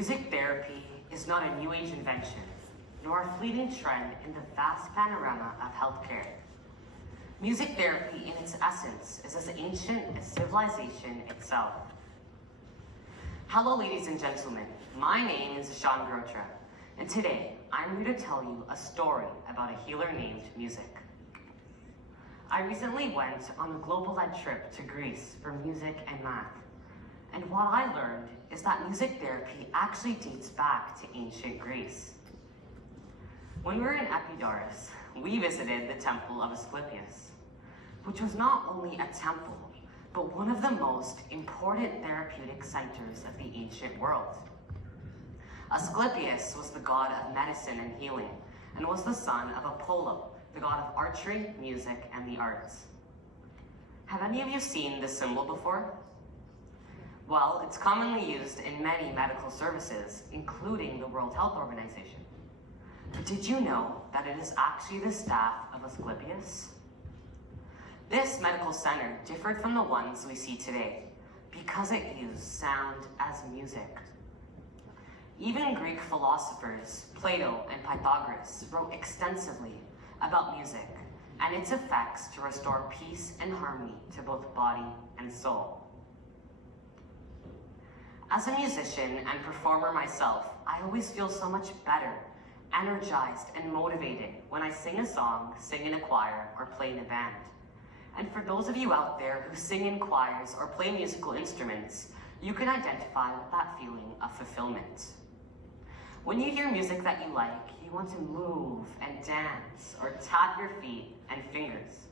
Music therapy is not a new age invention, nor a fleeting trend in the vast panorama of healthcare. Music therapy in its essence is as ancient as civilization itself. Hello ladies and gentlemen, my name is Ishaan Grotra, and today I'm here to tell you a story about a healer named music. I recently went on a global-led trip to Greece for music and math. And what I learned is that music therapy actually dates back to ancient Greece. When we were in Epidaurus, we visited the temple of Asclepius, which was not only a temple, but one of the most important therapeutic centers of the ancient world. Asclepius was the god of medicine and healing, and was the son of Apollo, the god of archery, music, and the arts. Have any of you seen this symbol before? Well, it's commonly used in many medical services, including the World Health Organization. But did you know that it is actually the staff of Asclepius? This medical center differed from the ones we see today because it used sound as music. Even Greek philosophers, Plato and Pythagoras, wrote extensively about music and its effects to restore peace and harmony to both body and soul. As a musician and performer myself, I always feel so much better, energized and motivated when I sing a song, sing in a choir, or play in a band. And for those of you out there who sing in choirs or play musical instruments, you can identify with that feeling of fulfillment. When you hear music that you like, you want to move and dance or tap your feet and fingers.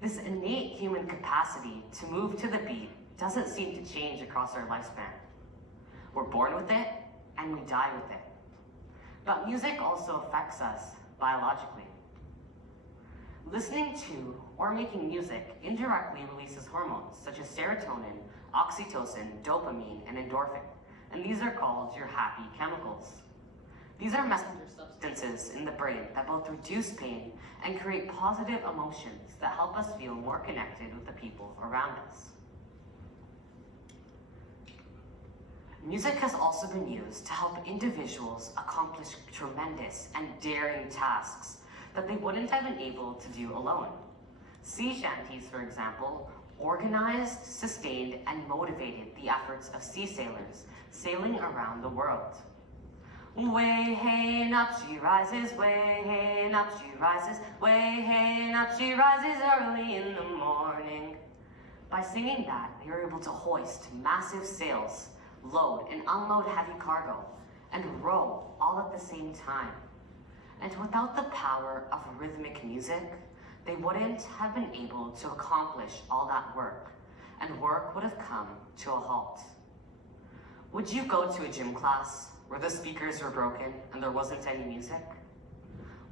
This innate human capacity to move to the beat doesn't seem to change across our lifespan. We're born with it and we die with it. But music also affects us biologically. Listening to or making music indirectly releases hormones such as serotonin, oxytocin, dopamine, and endorphin, and these are called your happy chemicals. These are messenger substances in the brain that both reduce pain and create positive emotions that help us feel more connected with the people around us. Music has also been used to help individuals accomplish tremendous and daring tasks that they wouldn't have been able to do alone. Sea shanties, for example, organized, sustained, and motivated the efforts of sea sailors sailing around the world. Way hey and up she rises, way hey and up she rises, way hey and up she rises early in the morning. By singing that, they were able to hoist massive sails, load and unload heavy cargo, and row all at the same time. And without the power of rhythmic music, they wouldn't have been able to accomplish all that work, and work would have come to a halt. Would you go to a gym class where the speakers were broken and there wasn't any music?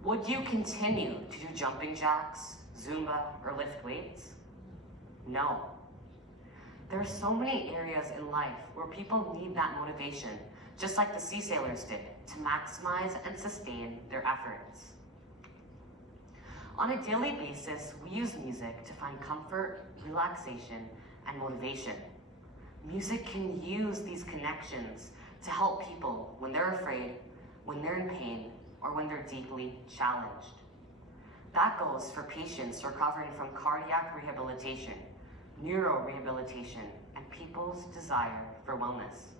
Would you continue to do jumping jacks, Zumba, or lift weights? No. There are so many areas in life where people need that motivation, just like the sea sailors did, to maximize and sustain their efforts. On a daily basis, we use music to find comfort, relaxation, and motivation. Music can use these connections to help people when they're afraid, when they're in pain, or when they're deeply challenged. That goes for patients recovering from cardiac rehabilitation, neurorehabilitation, and people's desire for wellness.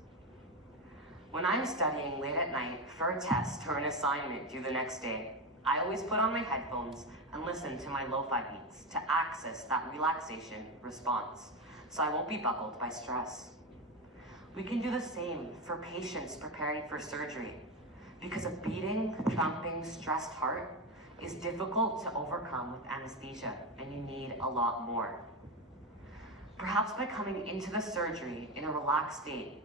When I'm studying late at night for a test or an assignment due the next day, I always put on my headphones and listen to my lo-fi beats to access that relaxation response, so I won't be buckled by stress. We can do the same for patients preparing for surgery, because a beating, thumping, stressed heart is difficult to overcome with anesthesia, and you need a lot more. Perhaps by coming into the surgery in a relaxed state,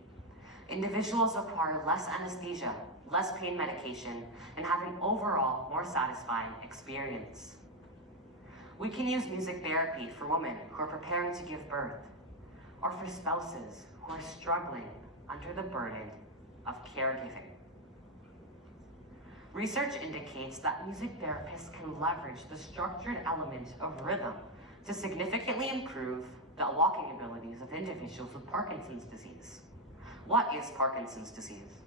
individuals require less anesthesia, less pain medication, and have an overall more satisfying experience. We can use music therapy for women who are preparing to give birth, or for spouses who are struggling under the burden of caregiving. Research indicates that music therapists can leverage the structured element of rhythm to significantly improve the walking abilities of individuals with Parkinson's disease, What is Parkinson's disease?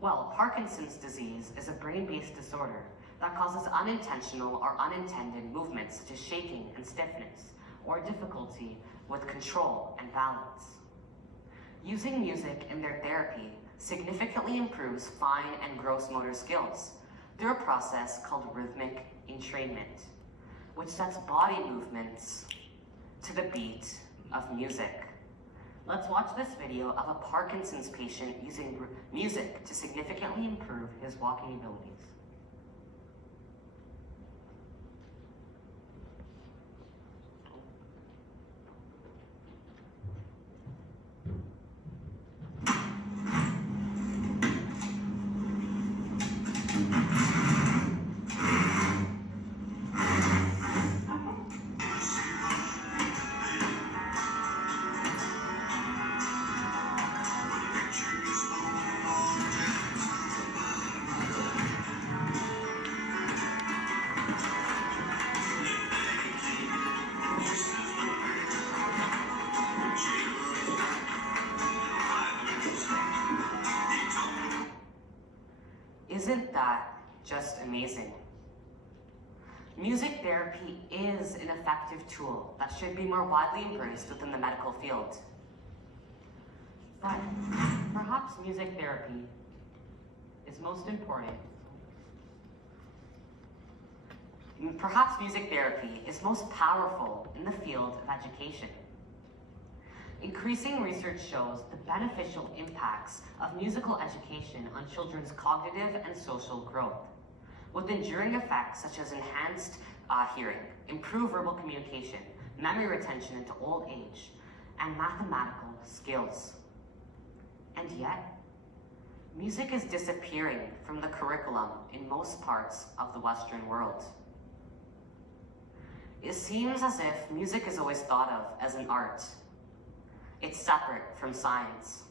Well, Parkinson's disease is a brain-based disorder that causes unintentional or unintended movements such as shaking and stiffness, or difficulty with control and balance. Using music in their therapy significantly improves fine and gross motor skills through a process called rhythmic entrainment, which sets body movements to the beat of music. Let's watch this video of a Parkinson's patient using music to significantly improve his walking abilities. Isn't that just amazing? Music therapy is an effective tool that should be more widely embraced within the medical field. But perhaps music therapy is most important. Perhaps music therapy is most powerful in the field of education. Increasing research shows the beneficial impacts of musical education on children's cognitive and social growth, with enduring effects such as enhanced hearing, improved verbal communication, memory retention into old age, and mathematical skills. And yet, music is disappearing from the curriculum in most parts of the Western world. It seems as if music is always thought of as an art. It's separate from science.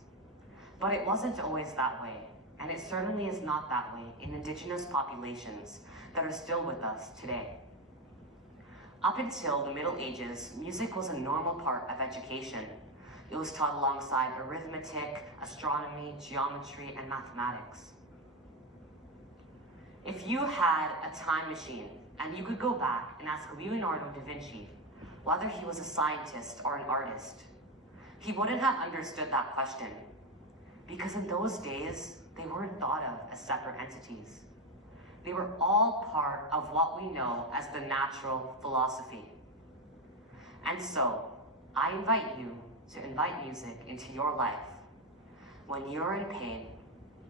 But it wasn't always that way, and it certainly is not that way in Indigenous populations that are still with us today. Up until the Middle Ages, music was a normal part of education. It was taught alongside arithmetic, astronomy, geometry, and mathematics. If you had a time machine and you could go back and ask Leonardo da Vinci whether he was a scientist or an artist, he wouldn't have understood that question, because in those days, they weren't thought of as separate entities. They were all part of what we know as the natural philosophy. And so, I invite you to invite music into your life when you're in pain,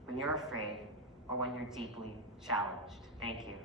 when you're afraid, or when you're deeply challenged. Thank you.